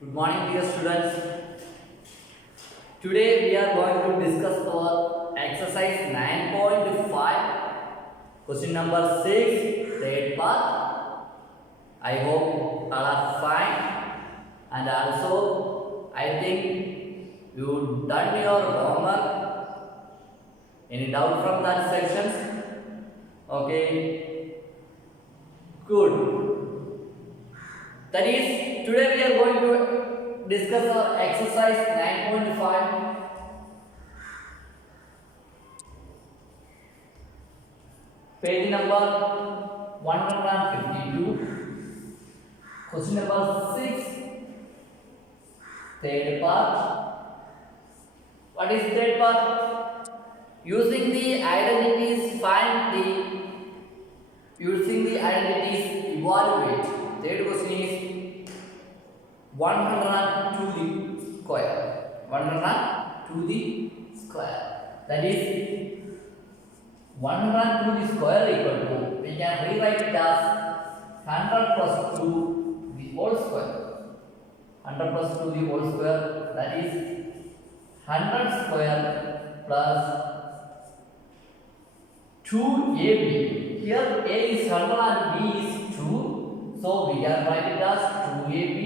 Good morning, dear students. Today we are going to discuss our exercise 9.5, question number 6, third part. I hope all are fine, and also I think you done your homework. Any doubt from that sections? Okay, good. That is, today we are going to discuss our exercise 9.5, page number 152, question number 6, third part. What is third part? Using the identities, evaluate. Third question is 100 to the square. 100 to the square. That is 100 to the square equal to, we can rewrite it as 100 plus 2 the whole square. 100 plus 2 the whole square, that is 100 square plus 2ab. Here a is 100 and b is 2. So we can write it as 2ab,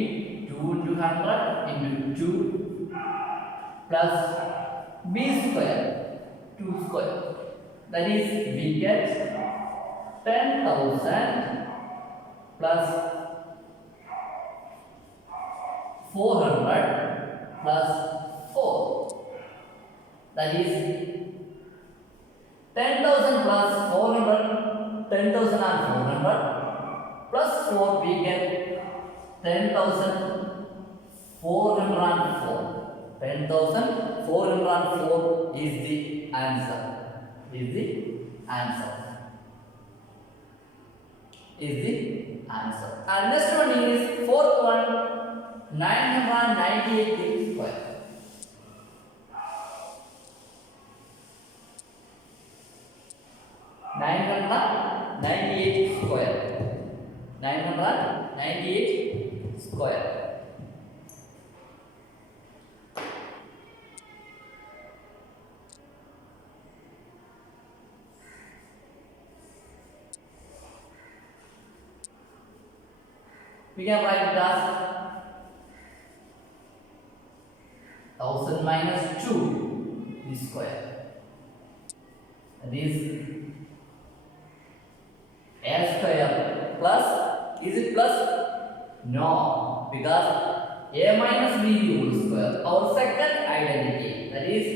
2 into 100 into 2 plus b square, 2 square. That is, we get 10,000 plus 400 plus 4. That is 10,000 plus 400, 10,000 and 400 plus 4, we get 10,404. 10,404 is the answer. Is the answer. Is the answer. And next one is fourth one, 998 square. 998 square. 998 square. We can write it as 1000 minus 2 the square. That is a square plus, is it plus? No, because a minus b whole square, our second identity, that is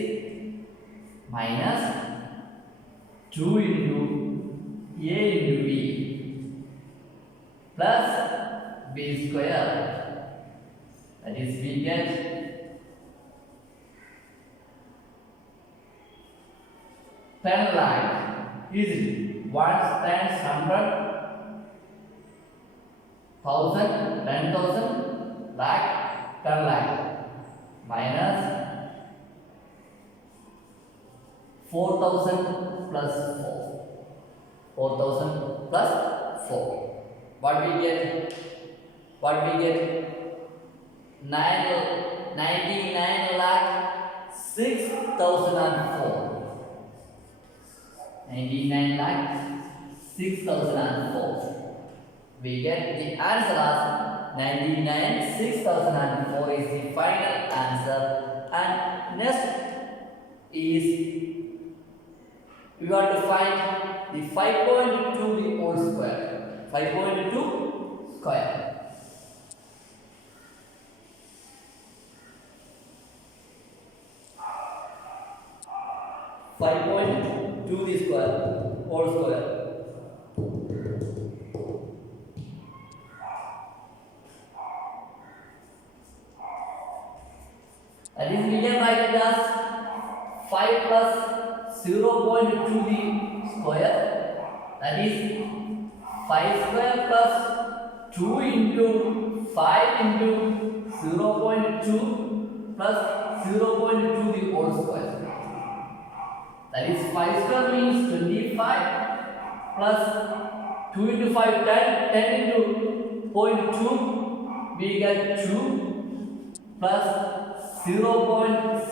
minus 2 into a into b plus b square. That is, we get 10 lakh. Is it 1 times 100, 1000, 10,000, lakh, 10 lakh minus 4,000 plus 4. 4,000 plus 4. What we get? What we get? 99 lakh 6,004. 99 lakh 6,004. We get the answer as 99 6,004 is the final answer. And next is we want to find the 5.2 the whole square. 5.2 square. 5.2 the square, whole square. That is, we can write it as 5 plus 0.2 the square. That is 5 square plus 2 into 5 into 0.2 plus 0.2 the whole square. That is 5 square means 25 plus 2 into 5 10, 10 into 0.2 we get 2 plus 0.04.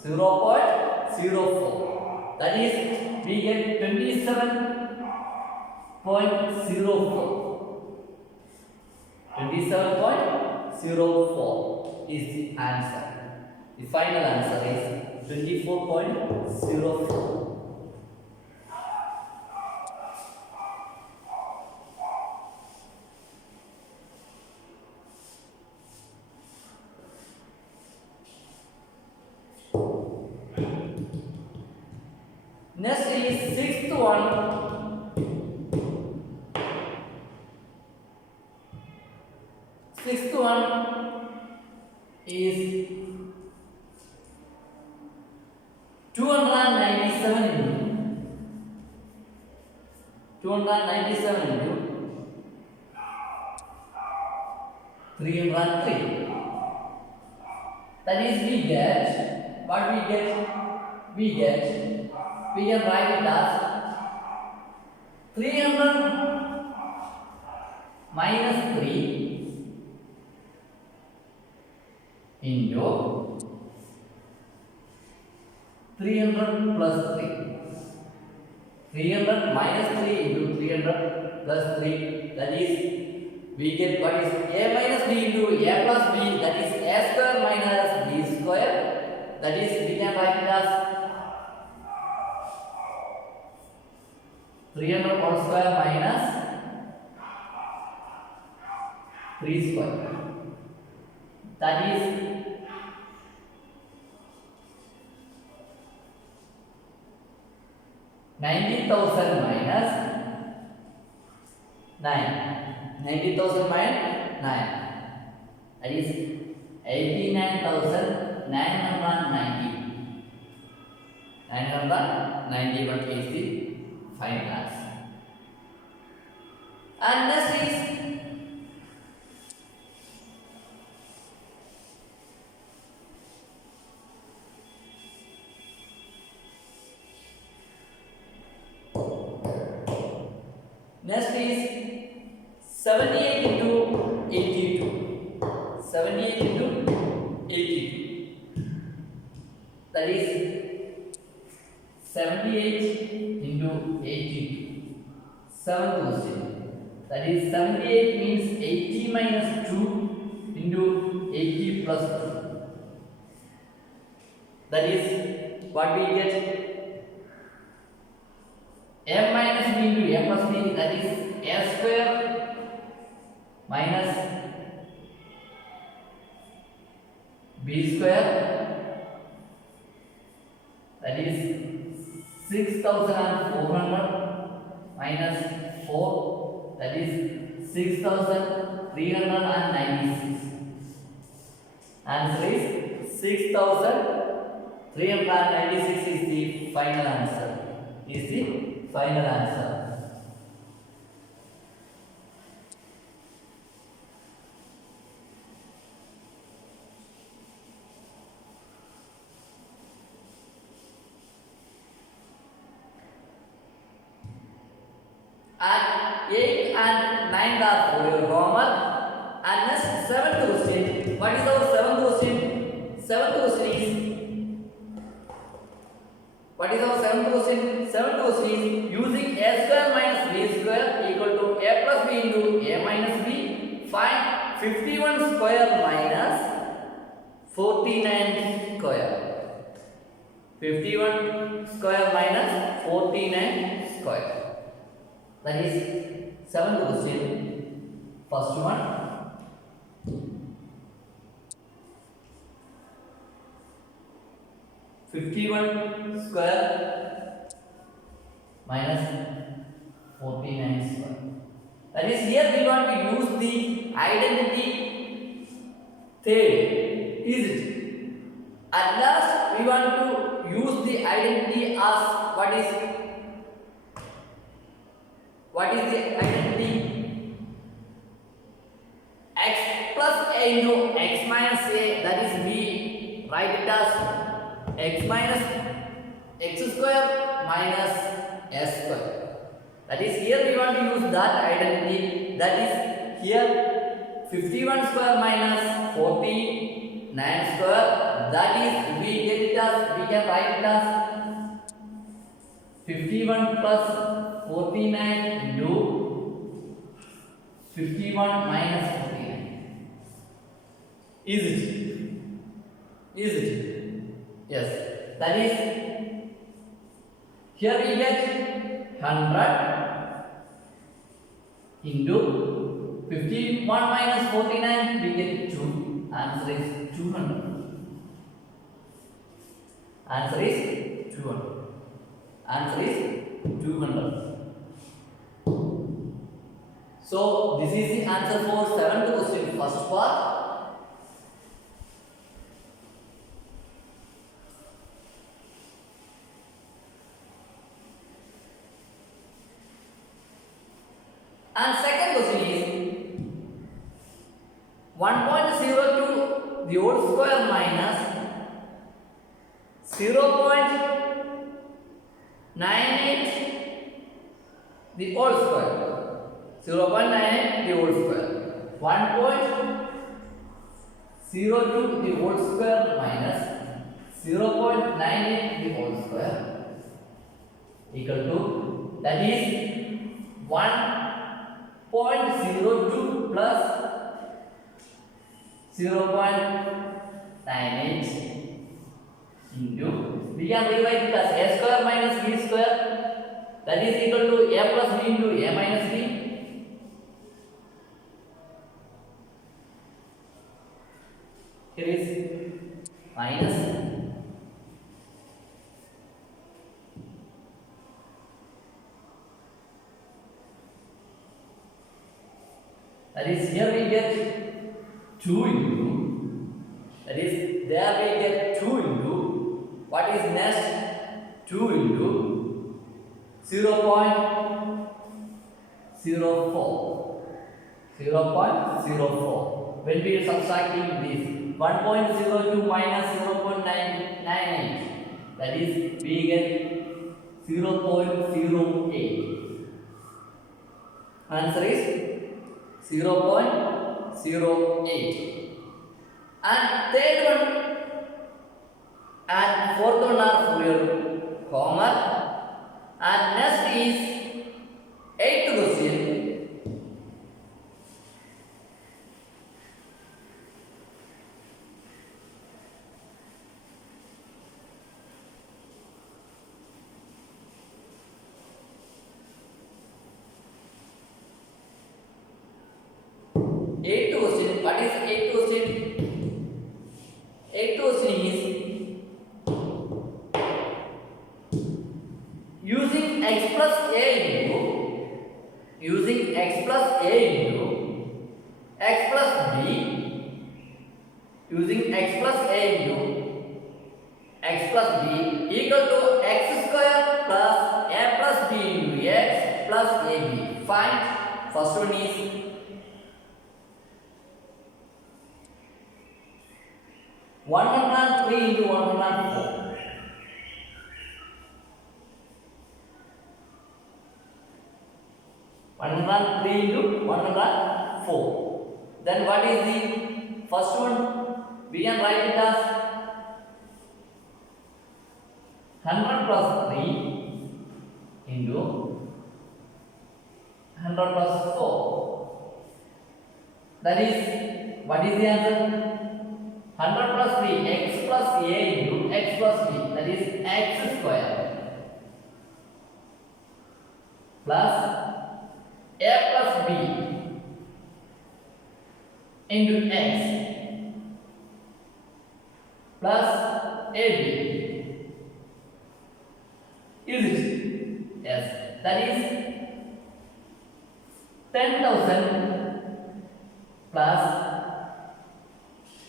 0.04. That is, we get 27.04. 27.04 is the answer. The final answer is 24.04. Next is sixth one. Sixth one is 297 into 303. That is, we get what we get. We can write it as 300 minus 3 into 300 plus 3. 300 minus 3 into 300 plus 3. That is, we get what is a minus b into a plus b. That is a square minus b square. That is, we can write it as 300 whole square minus 3 square. That is 90,000 minus 9. 90,000 minus 9. That is 89,990. 991 is the final answer. And next is next is 78 into 82. 78 into 82. That is 78 into 82. Seventh question. That is, 78 means 80 minus 2 into 80 plus 2. That is what we get. A minus b into a plus b. That is a square minus b square. That is 6,400 minus 4. That is 6,396. Answer is 6,396 is the final answer. Is the final answer. And 8 and 9 are for your homework. And next, 7th question. What is our 7th question? 7th question is, what is our 7th question? 7th question is, using a square minus b square equal to a plus b into a minus b, find 51 square minus 49 square. 51 square minus 49 square. That is 7th question. First one. (51 square minus 49 square). That is, here we want to use the identity third, is it? At last we want to use the identity as what is the identity? X plus a into x minus a. That is, we write it as x minus x square minus s square. That is, here we want to use that identity. That is, here 51 square minus 49 square, that is we get it as, we can write it as 51 plus 49 into 51 minus 49. Is it? Is it? Yes. That is, here we get 100 into 51 minus 49, we get 2. Answer is 200. Answer is 200. Answer is 200. So this is the answer for 7th question, first part. And second question is 1.02 the whole square minus 0.98 the whole square. 0.98 the whole square. 1.02 the whole square minus 0.98 the whole square equal to, that is 1.02 plus 0.98 into, we can rewrite it as a square minus b square, that is equal to a plus b into a minus b. Here is minus that is, here we get 2 into, that is there we get 2 into, what is next, 2 into 0.04. 0.04. When we are subtracting this 1.02 minus 0.998, that is we get 0.08. Answer is 0.08. And third one and fourth one are for your homework. And next is 8th question. Eighth question. What is eighth question? Eighth question is using x plus a into x plus b, using x plus a into x plus b equal to x square plus a plus b into x plus ab. Find. First one is 103 into 104. 103 into 104. Then what is the first one? We can write it as 100 plus 3 into 100 plus 4. That is, what is the answer? 100 plus 3, x plus a into x plus b, that is x square plus a plus b into x plus ab. Is it? Yes. That is 10,000 plus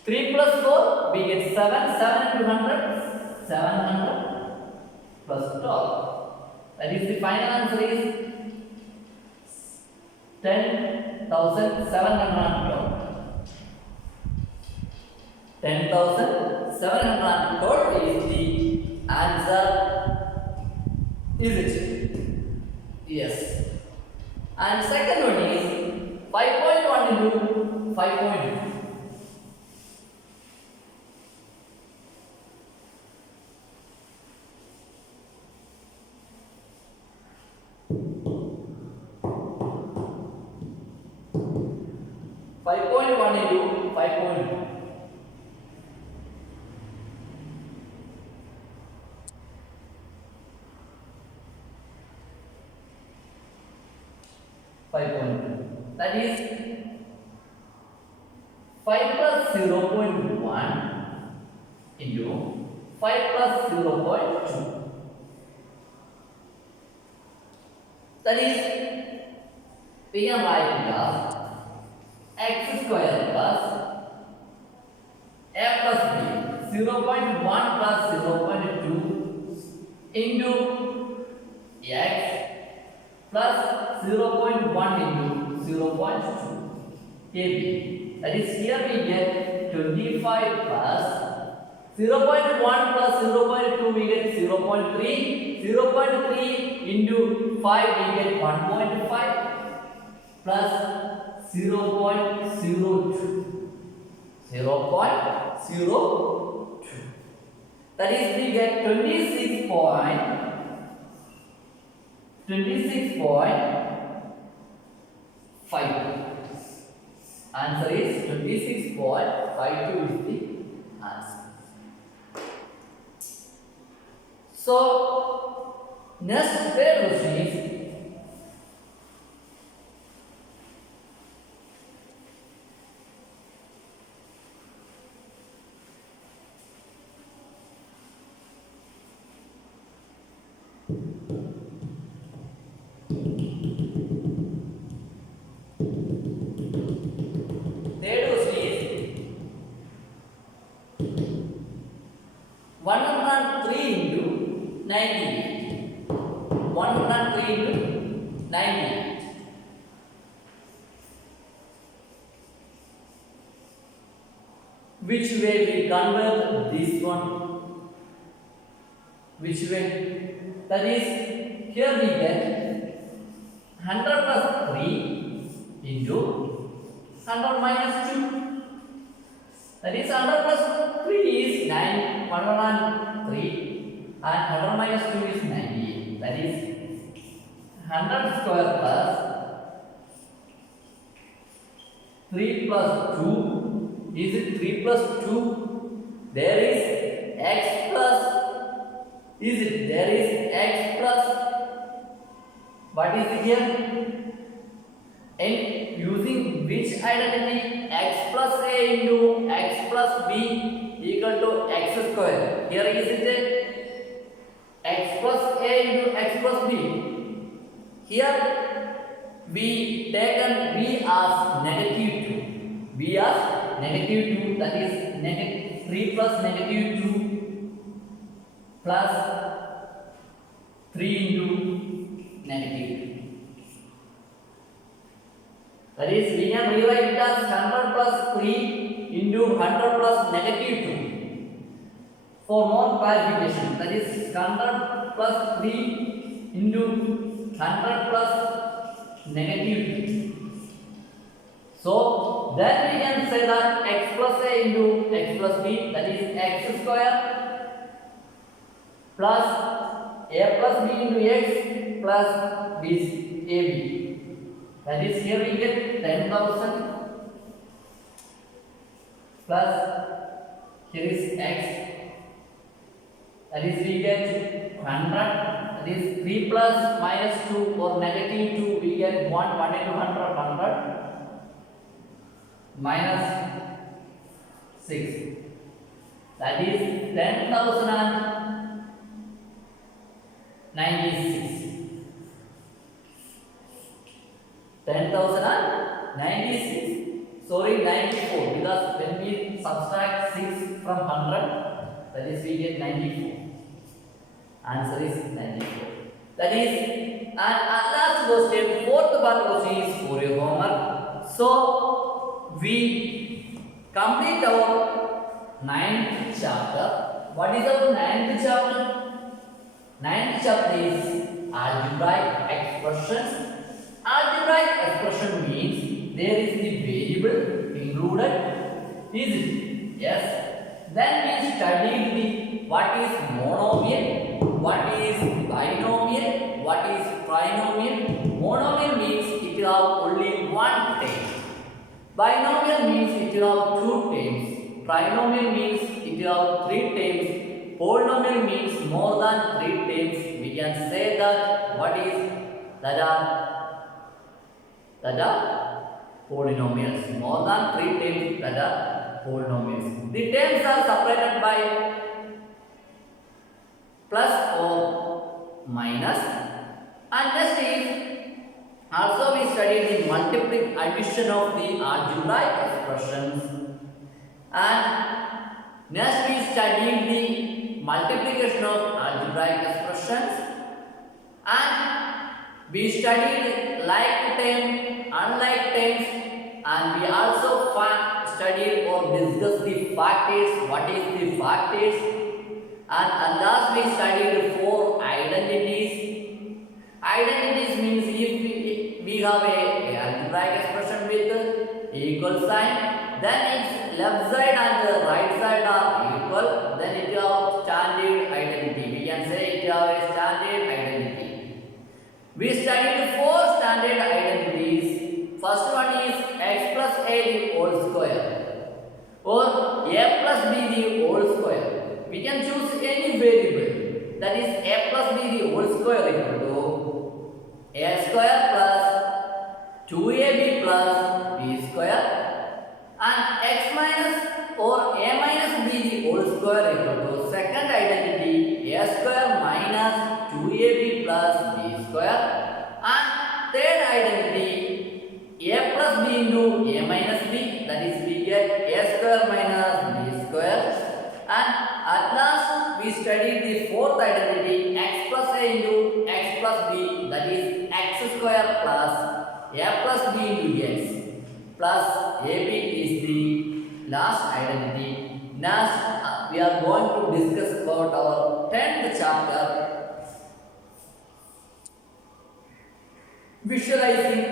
3 plus 4, we get 7. 7 into 100, 700 plus 12. That is the final answer is 10,712. 10,712 is the answer. Is it? Yes. And second one is 5.1 into 5.2. Into 5.2. 5.2. That is 5 plus 0.1 into 5 plus 0.2. That is, we can write it as x square plus a plus b 0.1 plus 0.2 into x plus 0.1 into 0.2 AB. That is, here we get 25 plus 0.1 plus 0.2 we get 0.3, 0.3 into 5 we get 1.5 plus 0.02. That is, we get 26.52. Answer is 26.52 is the answer. So, next third question is which way we convert this one? Which way? That is, here we get 100 plus 3 into 100 minus 2. That is, 100 plus 3 is 9, 103, and 100 minus 2 is 98. That is 100 square plus 3 plus 2. Is it 3 plus 2? There is x plus. Is it? There is x plus. What is it here? And using which identity? X plus a into x plus b equal to x square. Here is it x plus a into x plus b. Here we taken b as negative 2. B as negative 2, that is negative 3 plus negative 2 plus 3 into negative 2. That is, we can rewrite it as 100 plus 3 into 100 plus negative 2. For more clarification, that is 100 plus 3 into 100 plus negative 2. So, then we can say that x plus a into x plus b, that is x square plus a plus b into x plus b ab. That is, here we get 10,000 plus here is x. That is, we get 100. That is 3 plus minus 2 or negative 2, we get 1 into 100, 100. Minus 6. That is 10,096. 10,096. Sorry, 94. Because when we subtract 6 from 100, that is we get 94. Answer is 94. That is, and last question, fourth part question is for your homework. So, we complete our 9th chapter. What is our 9th chapter? 9th chapter is algebraic expressions. Algebraic expression means there is the variable included? Is it? Yes. Then we studied the what is monomial, what is binomial, what is trinomial. Monomial means it will have only one term. Binomial means it will have two terms. Trinomial means it will have three terms. Polynomial means more than three terms. We can say that what is that are polynomials. More than three terms that are polynomials. The terms are separated by plus or minus. And next is also we studied the multiplication addition of the algebraic expressions. And next we studied the multiplication of algebraic expressions. And we studied like terms, unlike terms, and we also studied or discussed the factors. What is the factors? And last we studied four identities. Identities means if we have a algebraic expression with equal sign, then its left side and the right side are equal, then it will have standard identity. We can say it will have a standard identity. We studied four standard identities. First one is x plus a the whole square or a plus b the whole square. We can choose any variable, that is a plus b the whole square equal to a square plus 2ab plus b square, and x minus or a minus b the whole square equal to second identity a square minus 2ab plus b square, and third identity a plus b into a minus b, that is we get a square minus b square. And at last we studied the fourth identity x plus a into x plus b, that is x square plus a plus b into x plus ab is the last identity. Next we are going to discuss about our 10th chapter, visualizing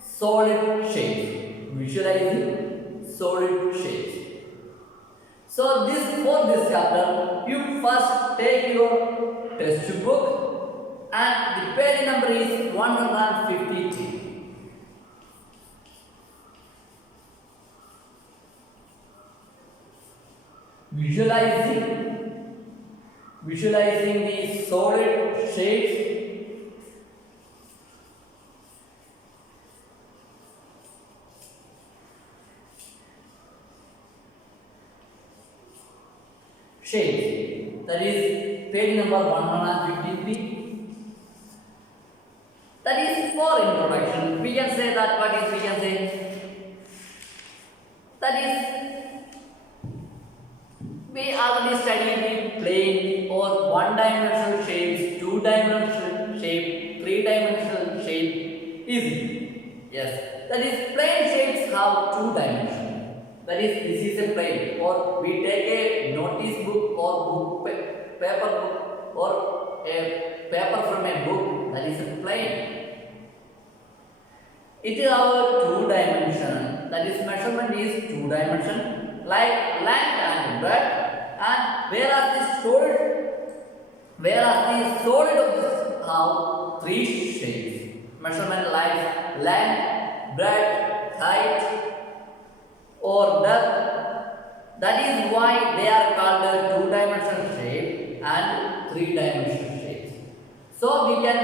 solid shapes. Visualizing solid shapes. So for this chapter, you first take your textbook and the page number is 152. Visualizing the solid shapes. Shapes, that is page number 153. That is for introduction. We can say that what is we can say that is we already studied the plane or one-dimensional shapes, two-dimensional shape, three-dimensional shape. Easy. Yes, that is plane shapes have two dimensions. That is, this is a plane, or we take a notice book or paper book or a paper from a book, that is a plane. It is our two dimension, that is measurement is two dimension, like length and breadth. And whereas the solid objects have three shapes, measurement like length, breadth, height or depth. That is why they are called two-dimensional shape and three-dimensional shapes. So we can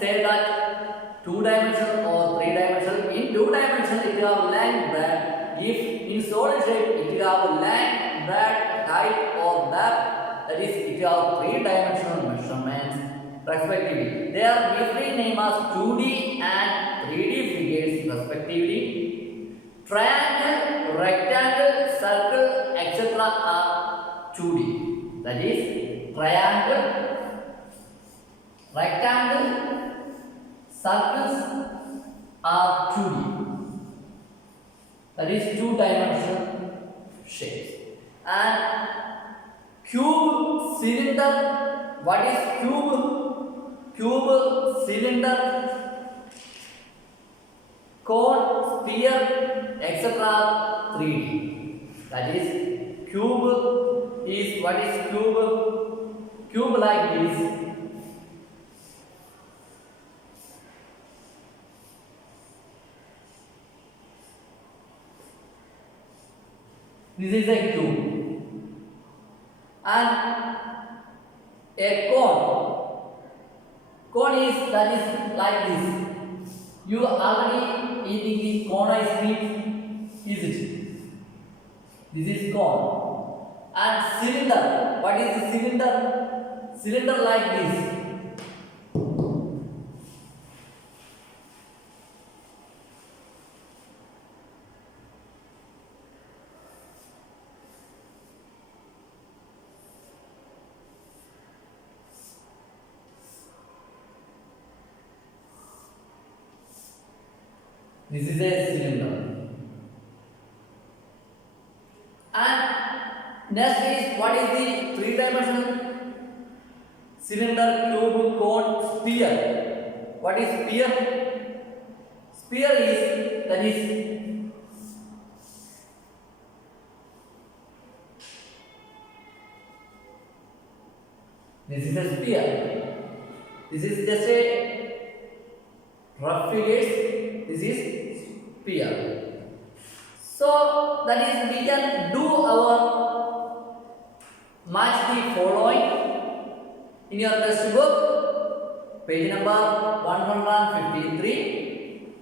say that two-dimensional or three-dimensional. In two-dimensional it will have length, breadth. If in solid shape it will have length, breadth, height or depth. That is, it will have three-dimensional measurements respectively. They are briefly named as 2D and 3D figures respectively. Triangle, rectangle, circle, etc. are 2D. That is, triangle, rectangle, circles are 2D. That is two-dimensional shapes. And cube, cylinder. What is cube? Cube, cylinder. cone, sphere, etc. 3D. That is cube is what is cube? Cube like this. This is a cube. And a cone. Cone is that is like this. You already eating the cone ice cream, is it? This is cone. And cylinder. What is the cylinder? Cylinder like this. This is a cylinder. And next is what is the three-dimensional cylinder, cube, cone, sphere. What is sphere? Sphere is that is this is a sphere. This is just a rough figures. This is sphere. So that is we can do our match the following in your textbook, page number 153.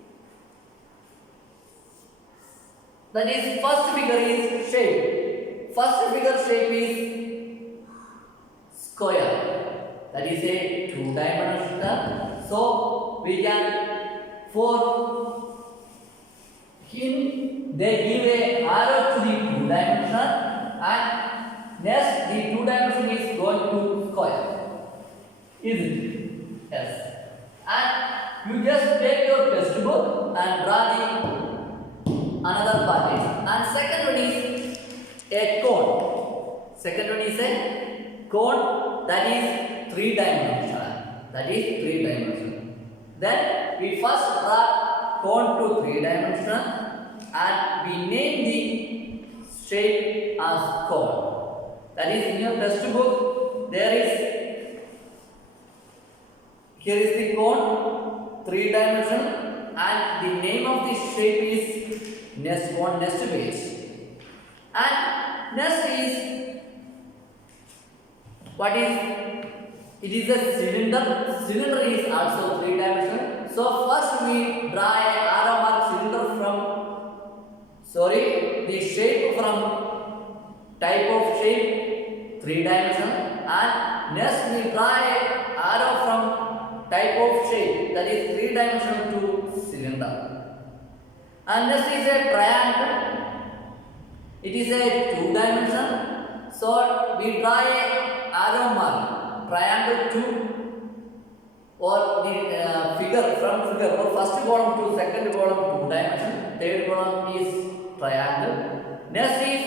That is first figure is shape. First figure shape is square. That is a two-dimensional. So we can for him they give a arrow to the two-dimensional and next the two-dimensional is going to square. Is it? Yes. And you just take your textbook and draw the another pattern. And second one is a cone. Second one is a cone that is three-dimensional. That is three-dimensional. Then we first draw cone to three-dimensional and we name the shape as cone. That is in your textbook. There is here is the cone, three-dimensional, and the name of the shape is next one next page. And next is what is it is a cylinder. Cylinder is also three-dimensional. So first we draw a arrow mark cylinder from the shape from type of shape three-dimensional, and next we draw a arrow from type of shape that is three-dimensional to cylinder. And next is a triangle. It is a two-dimensional. So we draw a arrow mark triangle to or the figure from figure or first column to second column two-dimensional. Third column is triangle. Next is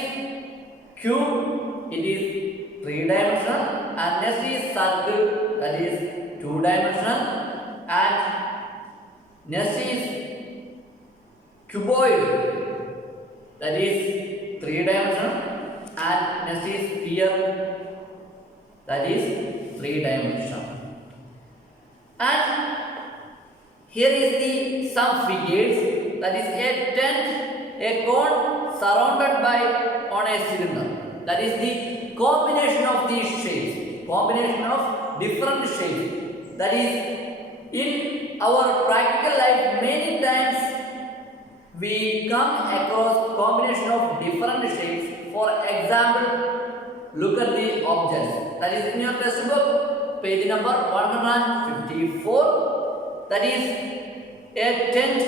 cube. It is three-dimensional. And next is circle. That is two-dimensional. And next is cuboid. That is three-dimensional. And next is sphere. That is three-dimensional. And here is the some figures. That is a tent, a cone surrounded by on a cylinder. That is the combination of these shapes. Combination of different shapes. That is in our practical life many times we come across combination of different shapes. For example, look at the objects. That is in your textbook, page number 154. That is a tent.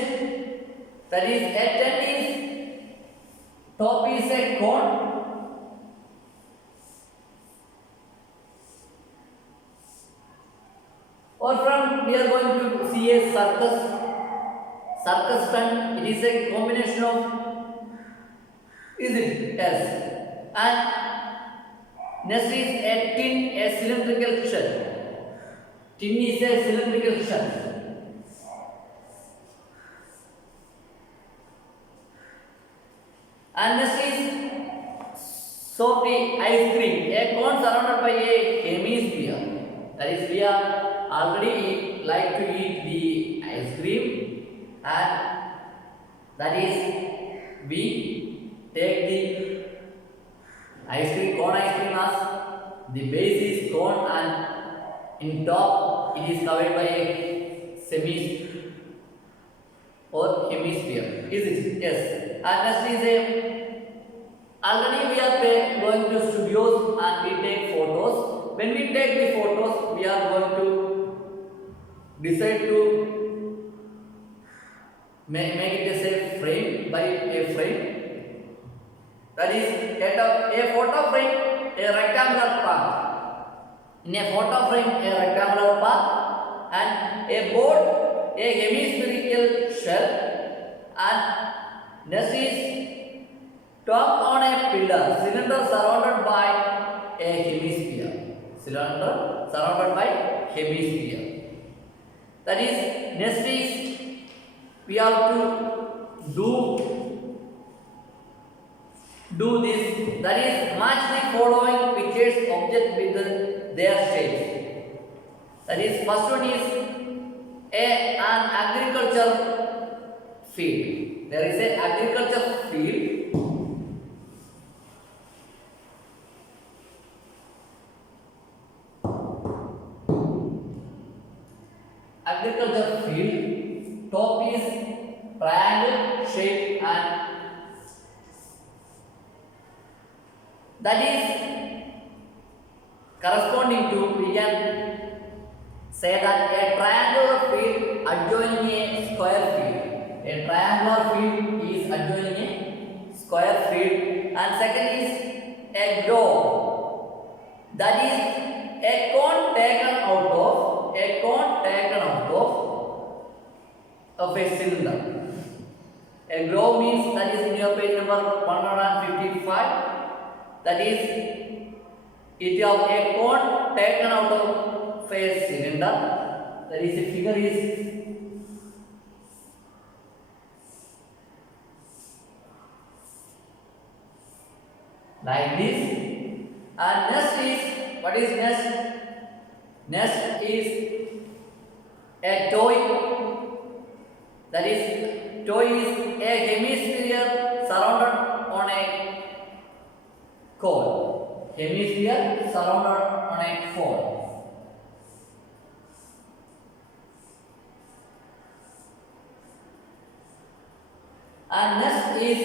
That is a tent is top is a cone. Or from we are going to see a circus. Circus tent. It is a combination of. Is it? Yes. And next is a tin, a cylindrical shell. Tin is a cylindrical shell. soft ice cream, a cone surrounded by a hemisphere. That is, we are already like to eat the ice cream, and that is we take the ice cream, cone ice cream as the base is cone, and in top it is covered by a semi or hemisphere. Is it? Yes. And next is a, already we are going to studios and we take photos. When we take the photos, we are going to decide to make it as a frame, by a frame. That is a photo frame, a rectangular path. In a photo frame, a rectangular path, and a board, a hemispherical shell, and next is top on a pillar, cylinder surrounded by a hemisphere. Cylinder surrounded by hemisphere. That is, next is we have to do this. That is, match the following pictures object with their shapes. That is, first one is an agriculture field. There is a agriculture field. Agriculture field. Top is triangle shape, and that is corresponding to, we can say that a triangular field adjoining a square field. A triangular field is adjoining a square field. And second is a globe. That is a cone taken out of a cylinder. A globe means, that is in your page number 155. That is, it have a cone taken out of a cylinder. That is, the figure is like this. And next is, what is next? Next is a toy. That is, toy is a hemisphere surrounded on a cone. Hemisphere surrounded on a cone. And next is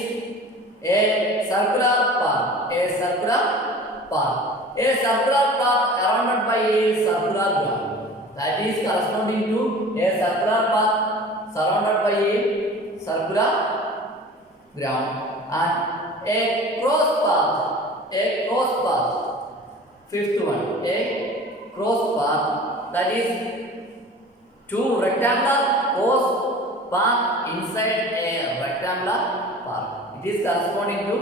a circular path. A circular path. A circular path surrounded by a circular ground. That is corresponding to a circular path surrounded by a circular ground. And a cross path. Fifth one, a cross path. That is two rectangular cross path inside a rectangular path. It is corresponding to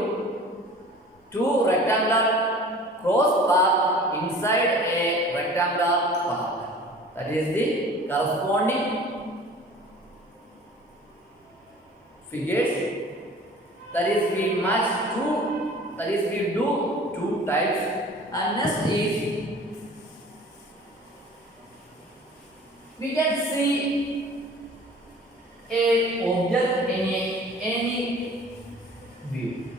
two rectangular cross path inside a rectangular path. That is the corresponding figures. That is, we match two. That is, we do two types. And next is, we can see a object in any view.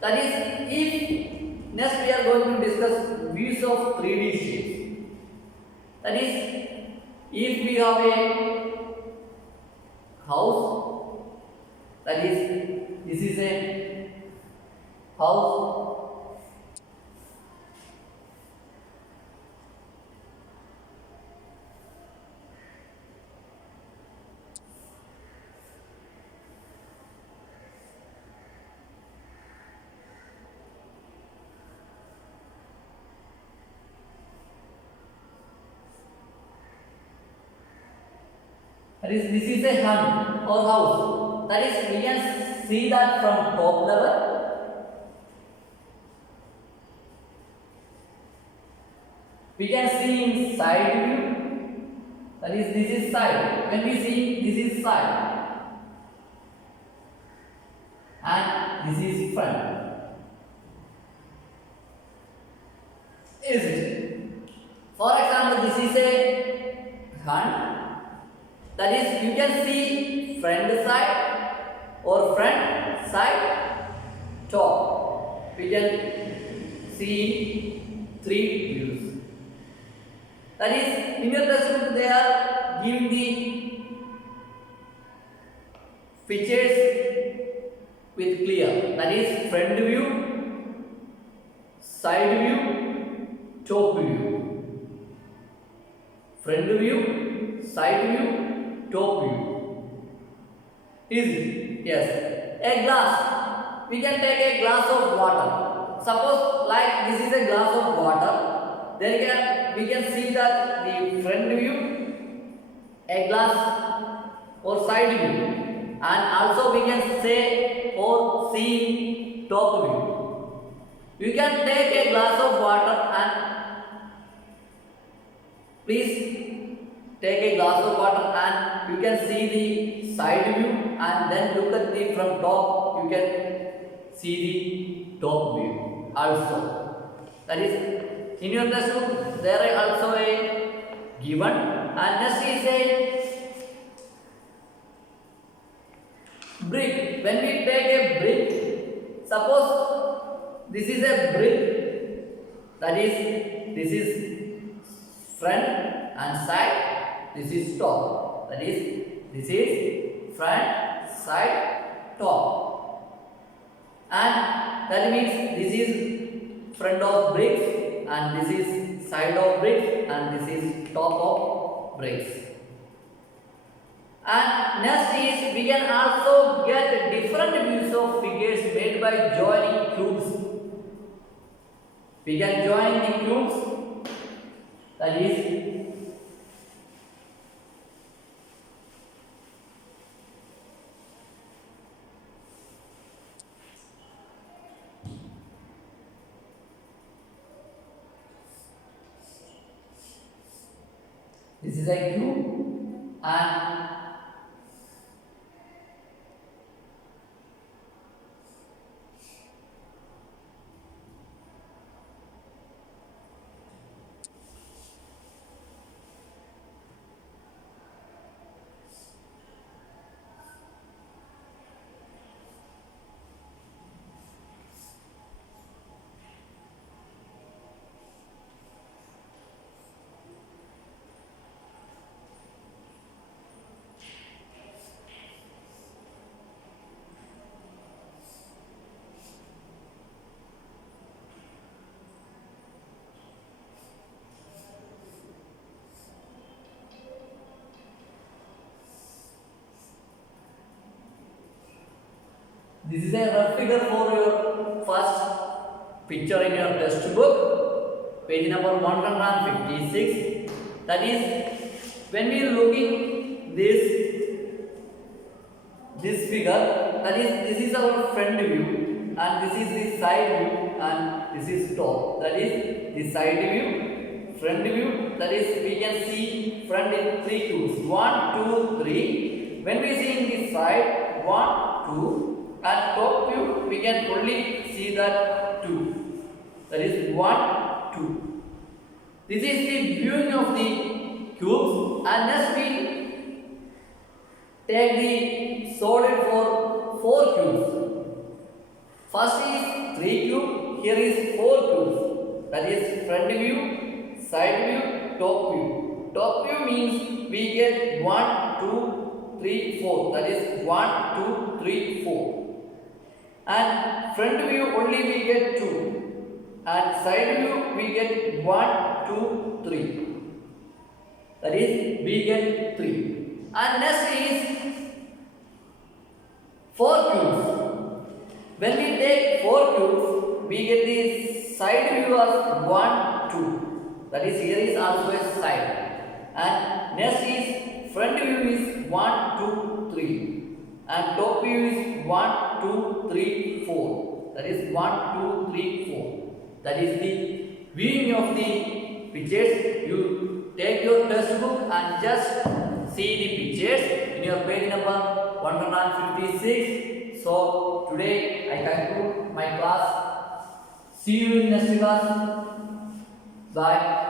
That is, if next we are going to discuss views of 3D shapes. That is, if we have a house, that is, this is a house. That is, this is a hut or house. That is, we can see that from top level. We can see in side view. That is, this is side. When we see, this is side, and this is front. is it? For example, this is a hand. That is, you can see front side or front side top. We can see three views. That is, in your textbook they are giving the pictures with clear. That is front view, side view, top view. Front view, side view, top view. Easy. Yes. A glass. We can take a glass of water. Suppose like this is a glass of water. Then we can see that the front view, a glass or side view, and also we can say or see top view. You can take a glass of water and please take a glass of water and you can see the side view and then look at the from top, you can see the top view also. That is, in your textbook there is also a given, and next is a brick. When we take a brick, suppose this is a brick, that is, this is front and side, this is top. That is, this is front, side, top. And that means this is front of bricks and this is side of bricks and this is top of bricks. And next is, we can also get different views of figures made by joining cubes. We can join the cubes, that is, this is a cube and this is a rough figure for your first picture in your textbook, page number 156. That is, when we are looking this figure, that is, this is our front view and this is the side view and this is top. That is the side view, front view. That is, we can see front in three cubes, 1, 2, 3. When we see in the side, 1, 2. At top view, we can only see that 2. That is 1, 2. This is the viewing of the cubes, and next we take the solid for 4 cubes. First is 3 cubes, here is 4 cubes. That is front view, side view, top view. Top view means we get 1, 2, 3, 4. That is 1, 2, 3, 4. And front view only we get 2 and side view we get 1, 2, 3. That is, we get 3. And next is 4 cubes. When we take 4 cubes, we get the side view as 1, 2. That is, here is also a side. And next is front view is 1, 2, 3. And top view is 1, 2, 3, 4. That is 1, 2, 3, 4. That is the viewing of the pictures. You take your textbook and just see the pictures in your page number 156. So today I conclude my class. See you in next class. Bye.